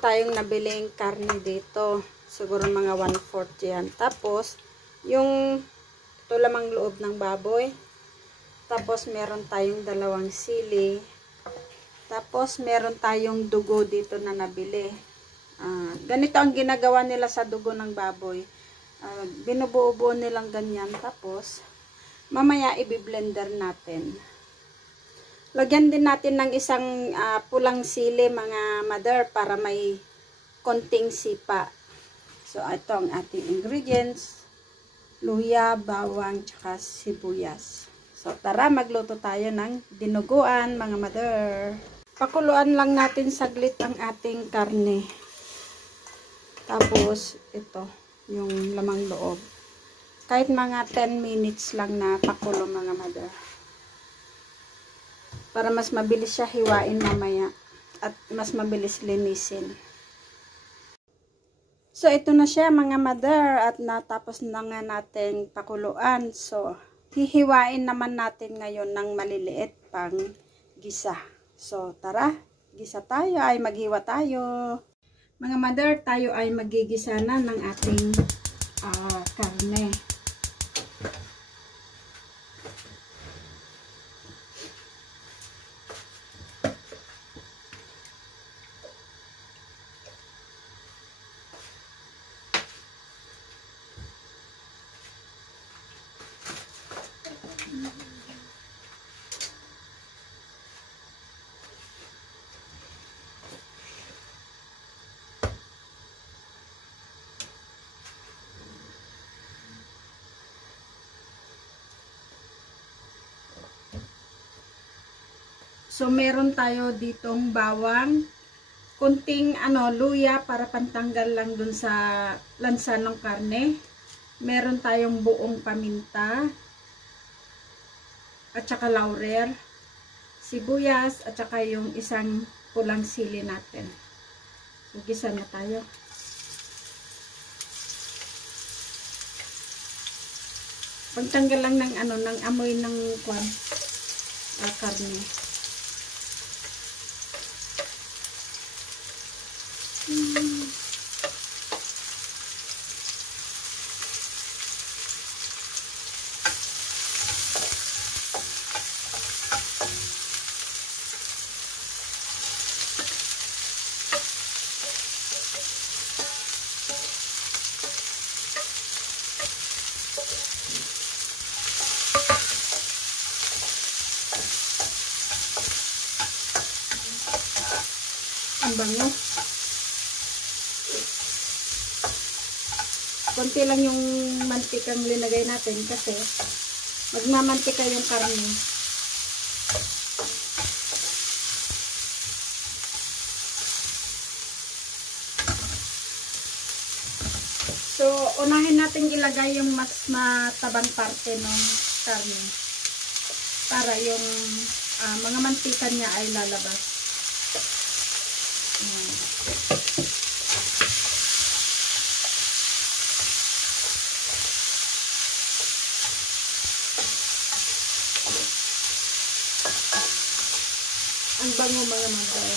tayong nabiling karne dito. Siguro mga 1/4 yan. Tapos, yung ito lamang loob ng baboy. Tapos, meron tayong 2 sili. Tapos, meron tayong dugo dito na nabili. Ganito ang ginagawa nila sa dugo ng baboy. Binubuo-buo nilang ganyan. Tapos, mamaya i-blender natin. Lagyan din natin ng isang pulang sili, mga mother, para may konting sipa. So, ito ang ating ingredients. Luya, bawang, tsaka sibuyas. So, tara, magluto tayo ng dinuguan, mga mother. Pakuluan lang natin saglit ang ating karne. Tapos, ito, yung lamang loob. Kahit mga 10 minutes lang na pakulo, mga mother. Para mas mabilis siya hiwain mamaya at mas mabilis linisin. So, ito na siya, mga mother, at natapos na nga natin pakuluan. So, hihiwain naman natin ngayon ng maliliit pang gisa. So, tara, gisa tayo, ay maghiwa tayo. Mga mother, tayo ay magigisa na ng ating karne. So, meron tayo ditong bawang, kunting luya para pantanggal lang dun sa lansa ng karne. Meron tayong buong paminta, at saka laurel, sibuyas, at saka yung isang pulang sili natin. So, gisa na tayo. Pagtanggal lang ng ng amoy ng karne. Ang bango. Konti lang yung mantikang linagay natin kasi magmamantika yung karne. So, unahin natin ilagay yung mas matabang parte ng karne para yung mga mantika niya ay lalabas. Ang bango, mga mother.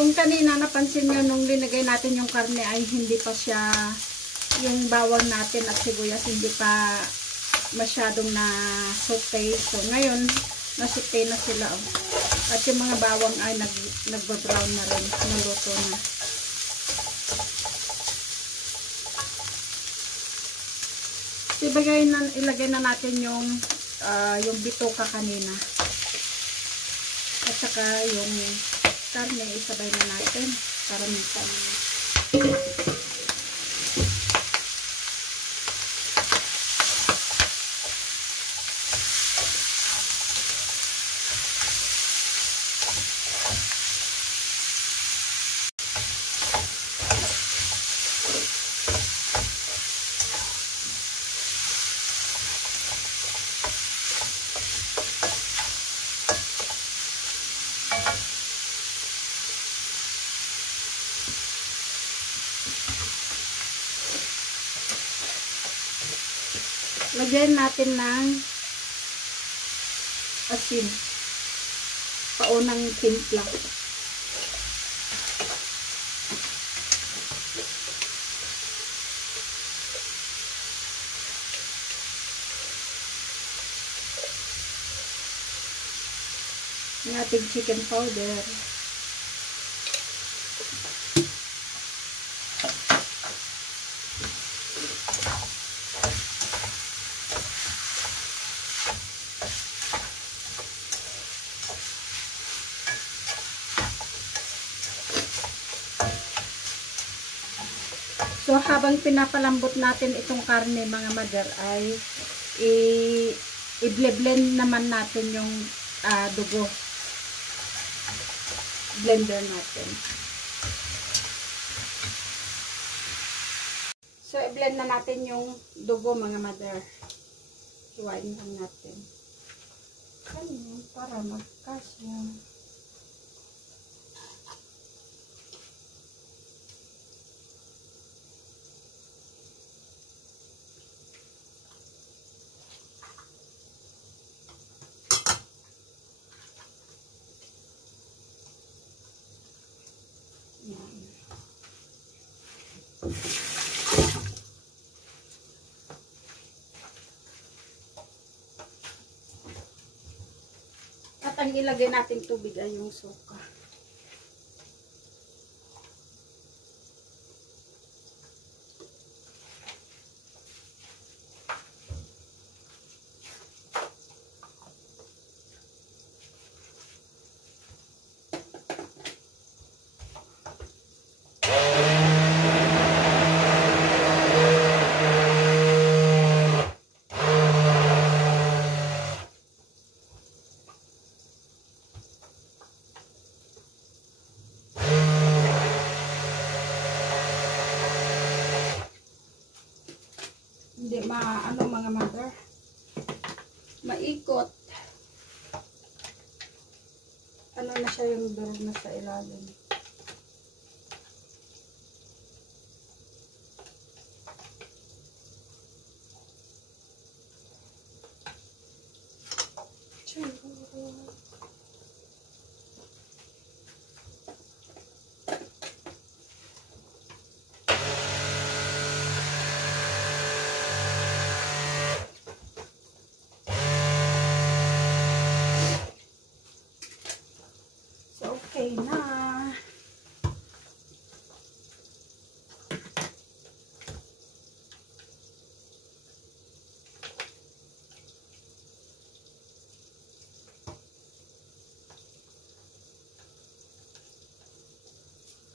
Kung kanina napansin nyo nung linagay natin yung karne ay hindi pa siya, yung bawang natin at sibuyas hindi pa masyadong na saute. So ngayon na-saute na sila. At yung mga bawang ay nagba-brown na rin, naluto na. ilagay na natin yung bitoka kanina. At saka yung karne, isabay na natin para minsan. Lagyan natin ng asin. Paunang timpla. Yung ating chicken powder. So, habang pinapalambot natin itong karne, mga mother, ay i-blend naman natin yung dugo. Blender natin. So, i-blend na natin yung dugo, mga mother. Hiwain lang natin. Ganyan, para magkasya. At ang ilagay natin tubig ay yung suka. Hindi mga mother, maikot. Ano na siya, yung durog na sa ilalim. Okay na.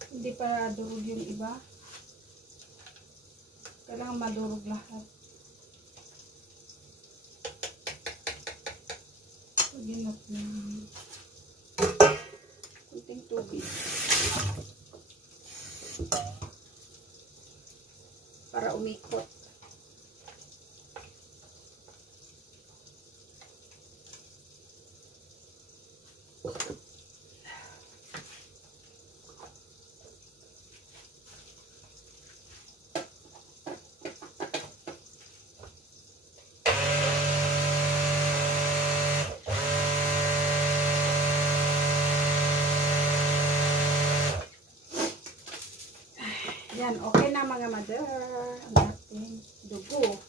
Hindi pa durog yung iba. Kailangan madurog lahat. Lagyan natin kunting tubig para umikot. Yan, okay na mga mother. Ang ating dugo.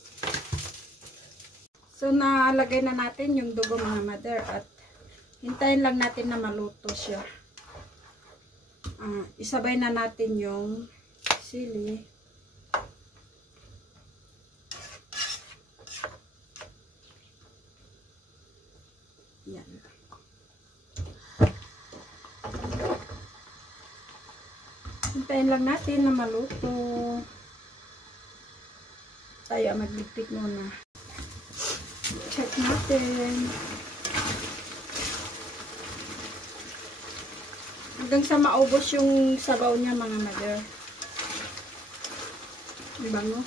So, nalagay na natin yung dugo mga mother at hintayin lang natin na maluto siya. Isabay na natin yung sili. Hintayin lang natin na maluto. Tayo magligpit muna. Check natin. Hanggang sa maubos yung sabaw niya, mga mother. Bango.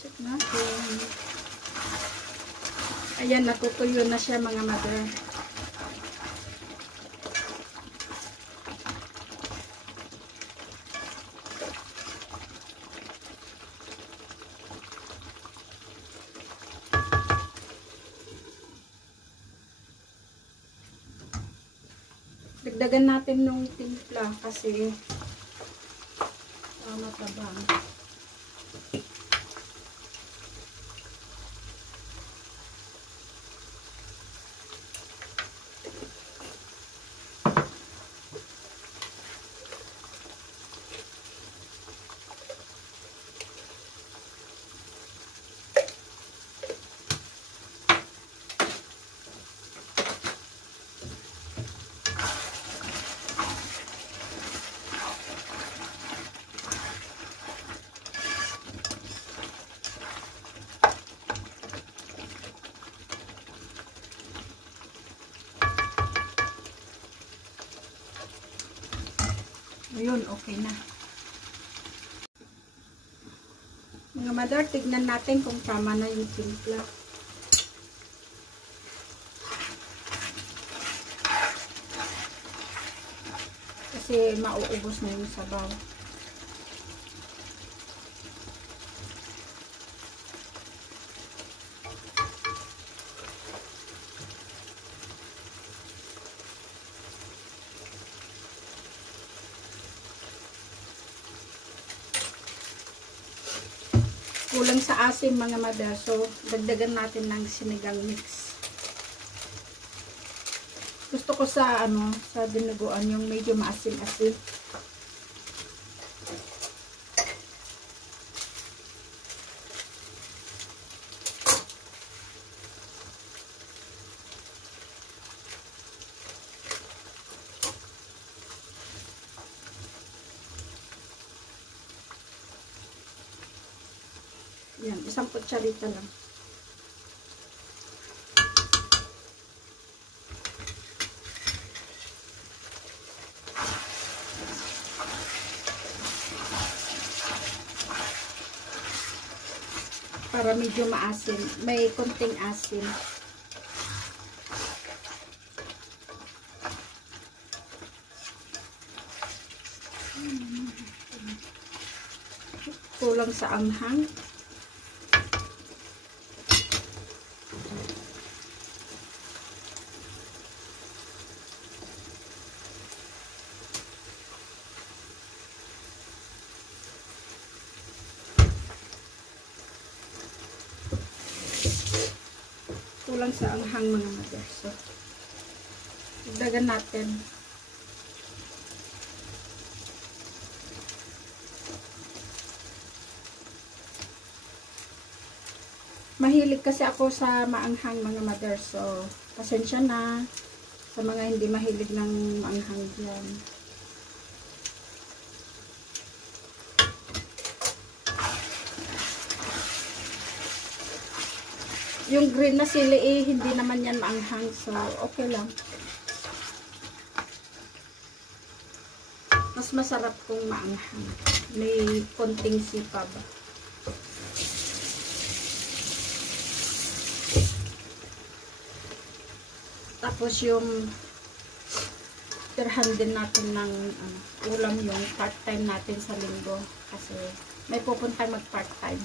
Check natin. Ayan, natutuyo na siya, mga mother. Dagdagan natin nung timpla kasi matabang. Ayun, okay na. Mga mother, tignan natin kung tama na yung timpla. Kasi mauubos na yung sabaw. Kulang sa asim, mga mother. So, dagdagan natin ng sinigang mix. Gusto ko sa, sa dinuguan yung medyo maasim-asim. Yan, isang kutsarita lang. Para medyo maasim. May konting asim. Kulang sa anghang. Kulang sa anghang, mga mother. So, dagdagan natin. Mahilig kasi ako sa maanghang, mga mother. So, pasensya na sa mga hindi mahilig ng maanghang dyan. Yung green na sili hindi naman yan maanghang. So, okay lang. Mas masarap kung maanghang. May konting sipa ba. Tapos yung tirhan din natin ng ulam yung part-time natin sa linggo. Kasi may pupuntang mag-part-time.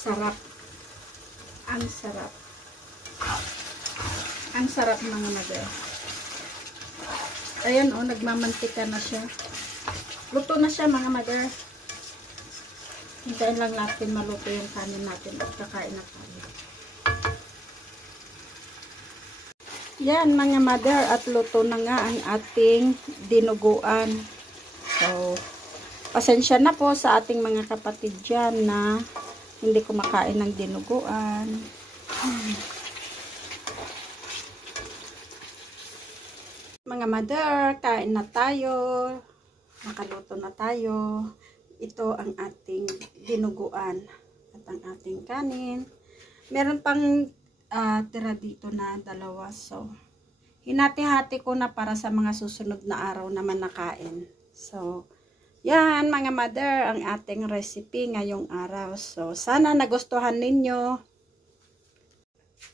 Sarap. Ang sarap. Ang sarap, mga mother. Ayan, nagmamantika na siya. Luto na siya, mga mother. Hintayin lang natin maluto yung kanin natin at kakain na tayo. Yan mga mother, at luto na nga ang ating dinuguan. So, pasensya na po sa ating mga kapatid dyan na hindi kumakain ng dinuguan. Mga mother, kain na tayo. Nakaluto na tayo. Ito ang ating dinuguan at ang ating kanin. Meron pang tira dito na dalawa. So, hinati-hati ko na para sa mga susunod na araw naman nakain. So, yan mga mother, ang ating recipe ngayong araw. So, sana nagustuhan ninyo.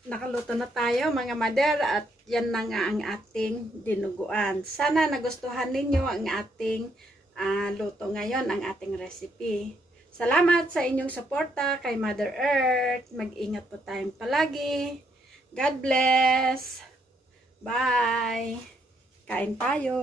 Nakaluto na tayo mga mother at yan na nga ang ating dinuguan. Sana nagustuhan ninyo ang ating luto ngayon, ang ating recipe. Salamat sa inyong suporta kay Mother Earth. Mag-ingat po tayong palagi. God bless. Bye. Kain tayo.